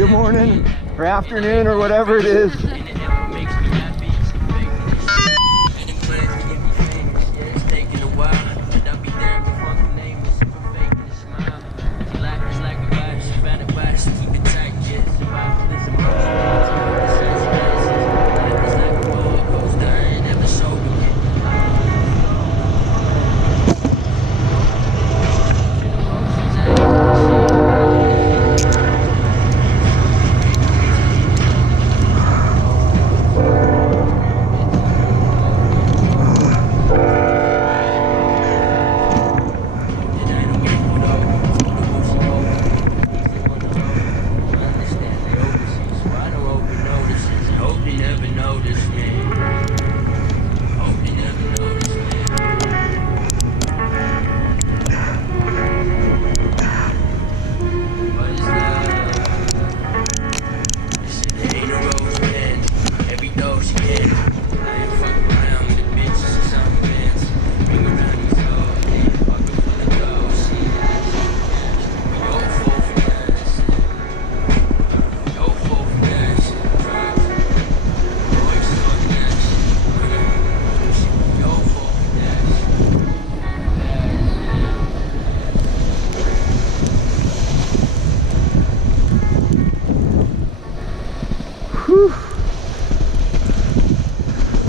good morning, or afternoon, or whatever it is.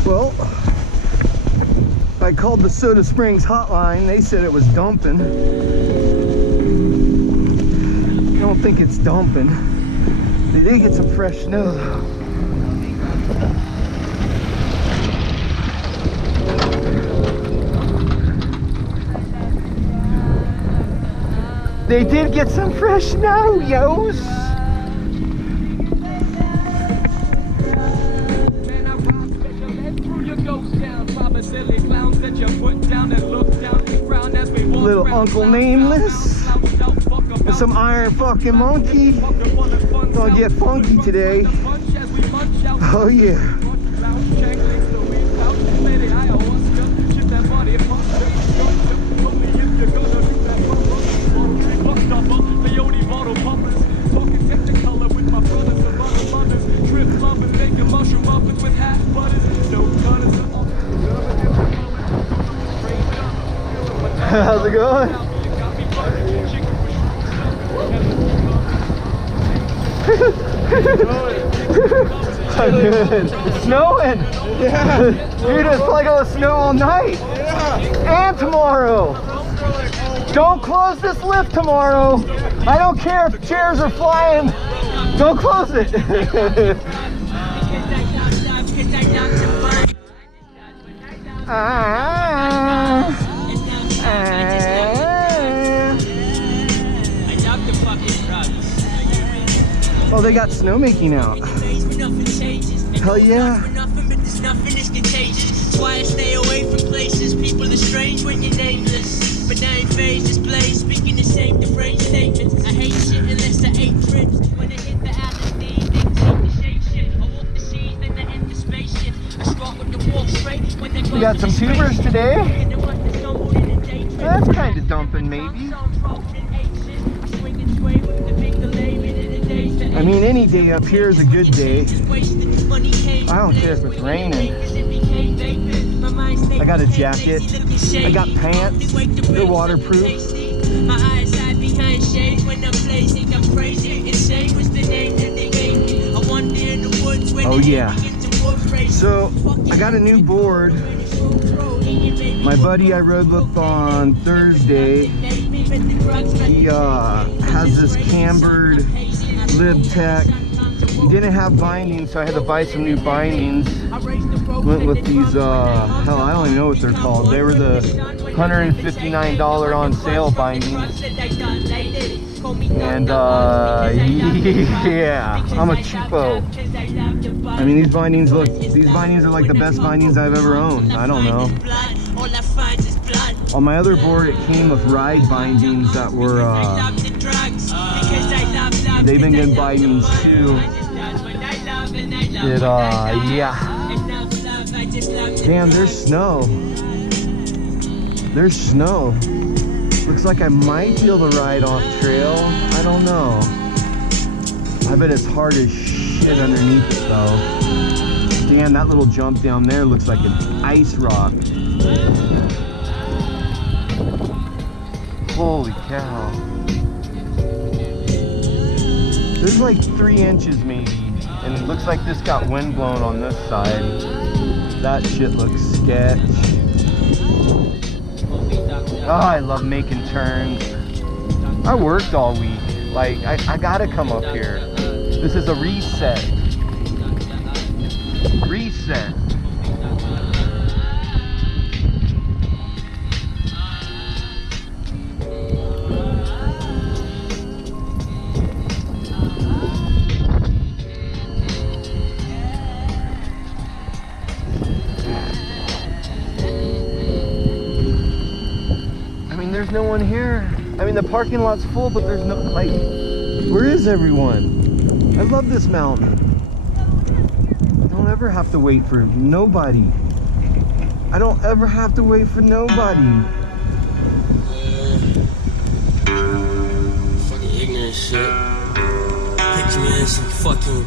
Well, I called the Soda Springs hotline. They said it was dumping. I don't think it's dumping. They did get some fresh snow though. They did get some fresh snow, yos. Little Uncle Nameless and some Iron fucking Monkey. Gonna get funky today. Oh yeah. How's it going? I'm good. It's snowing. Yeah. Dude, it's like gonna snow all night. Yeah. And tomorrow. Don't close this lift tomorrow. I don't care if chairs are flying. Don't close it. Oh, they got snowmaking out. Hell yeah. That's why I stay away from places. People are strange when you're nameless. But now in phase display, speaking the same deranged statements. I hate shit unless I ate trips. When I hit the LSD, they take the shade shit. I walk the seas, then I enter spaceship. I start with the walk straight. When they got some tubers today. That's kind of dumping, maybe. I mean, any day up here is a good day. I don't care if it's raining. I got a jacket. I got pants. They're waterproof. Oh yeah. So I got a new board. My buddy I rode with on Thursday, he has this cambered lib tech. He didn't have bindings, so I had to buy some new bindings. Went with these, hell, I don't even know what they're called. They were the $159 on sale bindings. And yeah, I'm a cheapo. I mean, these bindings are like the best bindings I've ever owned. I don't know. On my other board, it came with ride bindings that were, they've been getting bindings too. Yeah. Damn, there's snow. There's snow. Looks like I might be able to ride off trail. I don't know. I bet it's hard as shit underneath it though. Damn, that little jump down there looks like an ice rock. Holy cow. There's like 3 inches maybe. And it looks like this got wind blown on this side. That shit looks sketch. Oh, I love making turns. I worked all week. Like, I gotta come up here. This is a reset. Reset. There's no one here. I mean, the parking lot's full, but there's no, like, where is everyone? I love this mountain. I don't ever have to wait for nobody. I don't ever have to wait for nobody. Fucking ignorant shit. Picture me in some fucking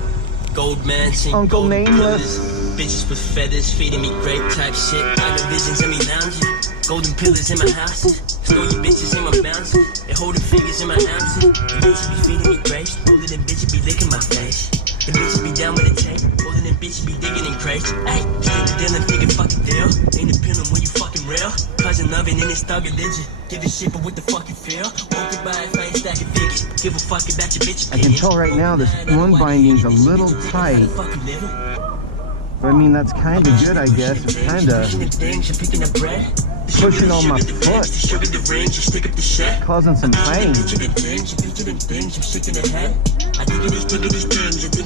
gold mansion. Uncle gold Nameless. Pillars, bitches with feathers feeding me grape type shit. I got visions in me lounging. Golden pillars in my house. Throw your bitches in my bounce. They holding figures in my ounces. The bitches be feeding me grapes. Older than bitches be licking my face. The bitches be down with a tape. Older than bitches be digging in crates. Ayy, split the deal and figure fucking deal. Ain't depending when you fucking real. Cousin loving in this thug religion. Give a shit but what the fuck you feel. Won't get by if I ain't stacking figures. Give a fuck about your bitch. I can tell right now this one binding's a little tight. But I mean, that's kind of good, I guess. It's kind of pushing on my foot, causing some pain.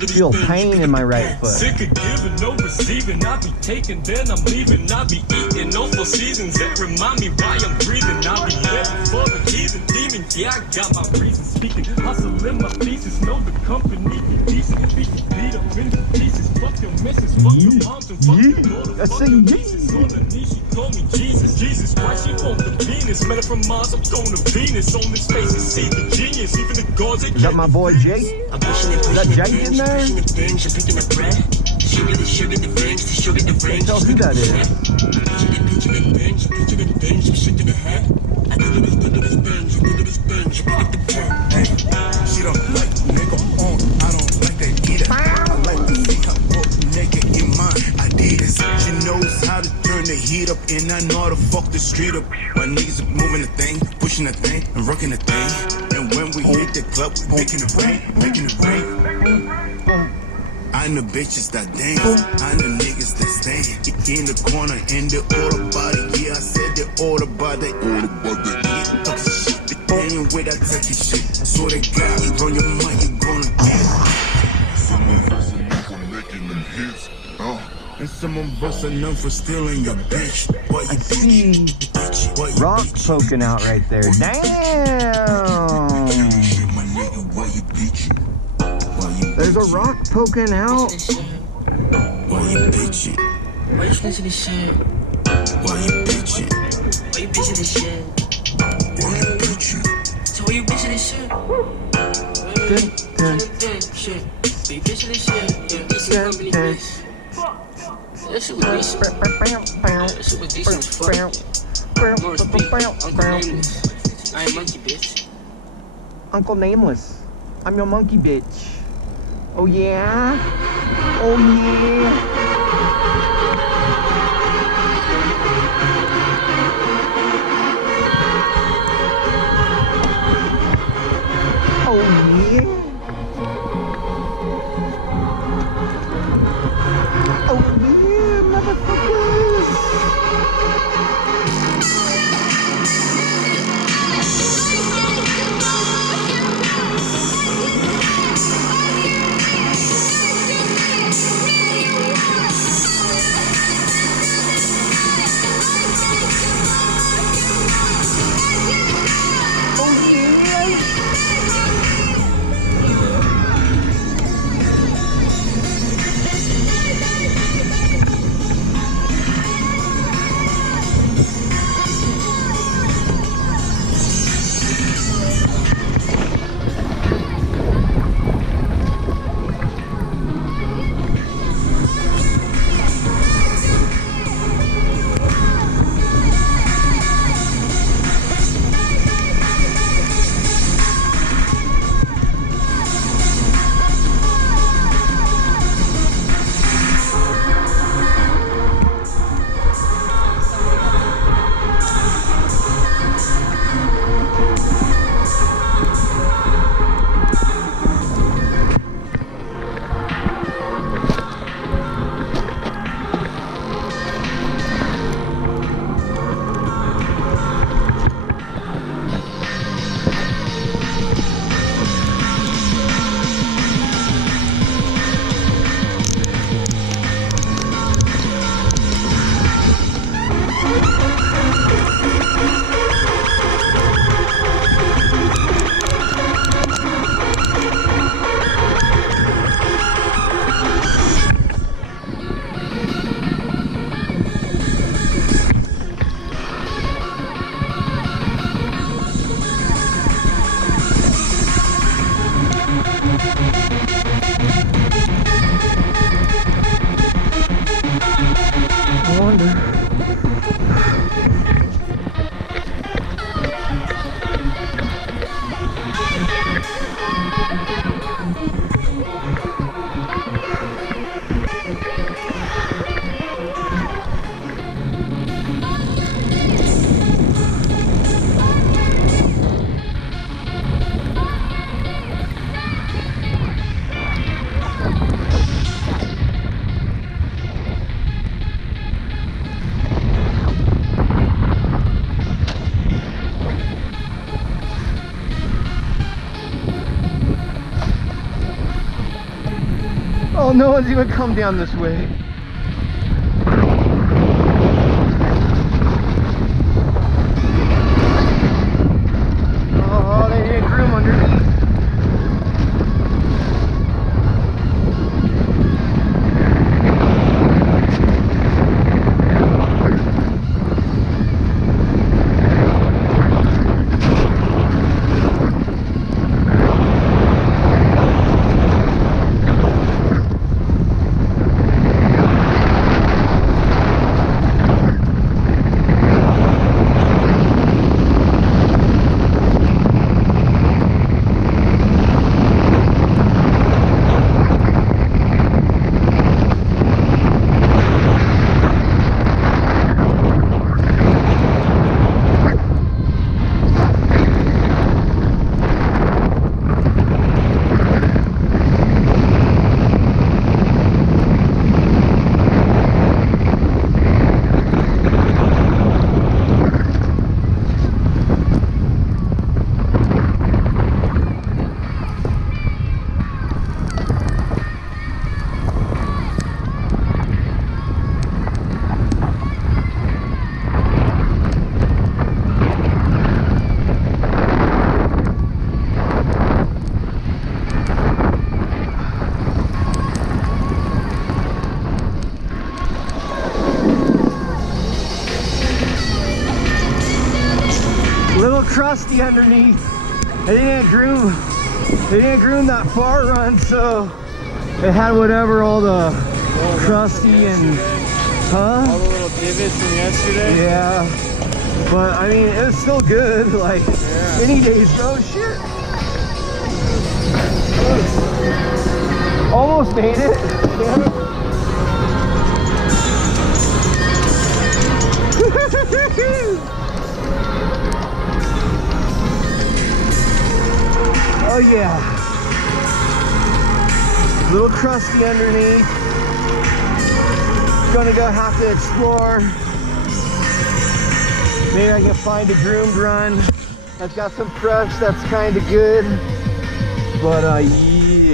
Feel pain in my right foot. Sick of giving, no receiving. I be taking, then I'm leaving. I be eating no 4 seasons that remind me why I'm breathing. I be living for the heathen demon. Yeah, I got my reasons speaking. Hustle in my pieces. Know the company be decent. Beat up in the pieces. Fuck your missus. Fuck your moms and fuck your daughter. Fuck your nieces. On the knee, she call me Jesus. Jesus Christ, she want the Venus. Met her from Mars, I'm going to Venus. On this face and see the genius. Even the gods they Is that my boy Jake? I'm pushing it, Is that Jake in there? pushing the things, I'm picking the bread. Sugar the rings, the sugar the rings. Tell who that is. I'm pitching the things, I'm shaking the head. I think of these things, you pick up the pen. Hey, she don't like nigga on, I don't like that either. I like to see her walk naked in my Adidas. She knows how to turn the heat up, and I know how to fuck the street up. My niggas are moving the thing, pushing the thing, and rocking the thing. And when we hit the club, we making it rain, making it rain. I'm the bitches that dance, I'm the niggas that stand in the corner, in the order body. Yeah, I said the order body. Yeah, talk shit, the thing with that techie shit. So they got run your mind, you gonna get it. Some of us are known for making them hits, and some of us are known for stealing your bitch. Why you bitch? Rock poking out right there. Damn! There's a rock poking out. Why you bitching? Why you snitching this shit? Why you bitching? Why you bitching this shit? Why you bitching? So why you bitching this shit? Shit. Be bitching this shit. Yeah, decent company bitch. That shit was decent. That shit was decent as fuck. More respect. Uncle Nameless. I ain't monkey bitch. Uncle Nameless. I'm your monkey bitch. Oh yeah? Oh yeah? Oh yeah? Oh yeah, motherfuckers! Oh, no one's even come down this way. Oh, they didn't groom underneath. Little krusty underneath. They didn't groom that far run, so it had whatever, all the krusty and All the little divots from yesterday. yeah. But I mean, it was still good. Like any days, bro. Shit. Almost made it. Oh yeah. Little krusty underneath. Gonna go have to explore. Maybe I can find a groomed run. I've got some fresh that's kind of good. But yeah.